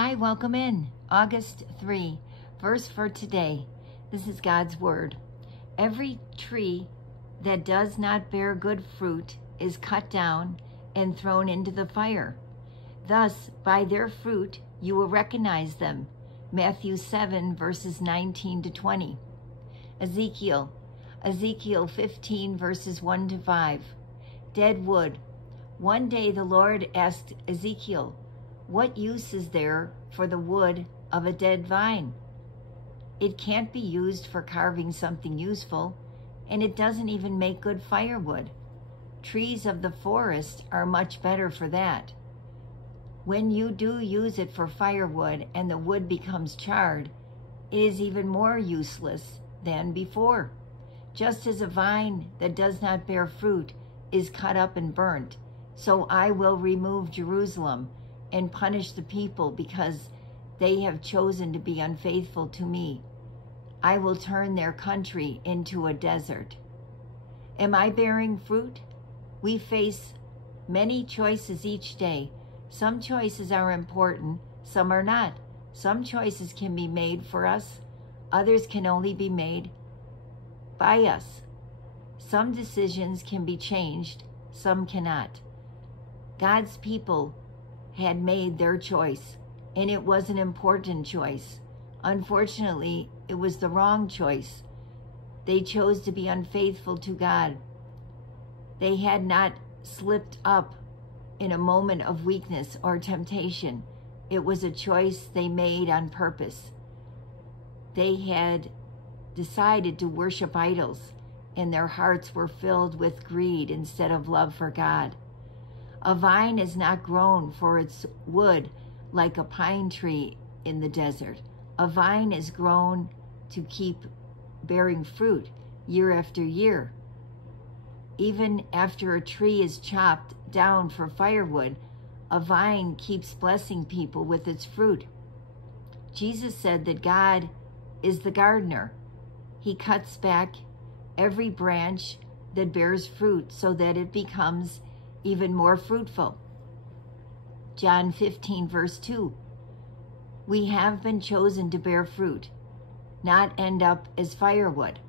Hi, welcome in. August 3, verse for today. This is God's word. Every tree that does not bear good fruit is cut down and thrown into the fire. Thus, by their fruit, you will recognize them. Matthew 7, verses 19 to 20. Ezekiel 15, verses 1 to 5. Dead wood. One day the Lord asked Ezekiel, "What use is there for the wood of a dead vine? It can't be used for carving something useful, and it doesn't even make good firewood. Trees of the forest are much better for that. When you do use it for firewood and the wood becomes charred, it is even more useless than before. Just as a vine that does not bear fruit is cut up and burnt, so I will remove Jerusalem and punish the people because they have chosen to be unfaithful to me. I will turn their country into a desert." Am I bearing fruit? We face many choices each day. Some choices are important, some are not. Some choices can be made for us, others can only be made by us. Some decisions can be changed, some cannot. God's people had made their choice, and it was an important choice. Unfortunately, it was the wrong choice. They chose to be unfaithful to God. They had not slipped up in a moment of weakness or temptation. It was a choice they made on purpose. They had decided to worship idols, and their hearts were filled with greed instead of love for God. A vine is not grown for its wood like a pine tree in the desert. A vine is grown to keep bearing fruit year after year. Even after a tree is chopped down for firewood, a vine keeps blessing people with its fruit. Jesus said that God is the gardener. He cuts back every branch that bears fruit so that it becomes even more fruitful. John 15, verse 2. We have been chosen to bear fruit, not end up as firewood.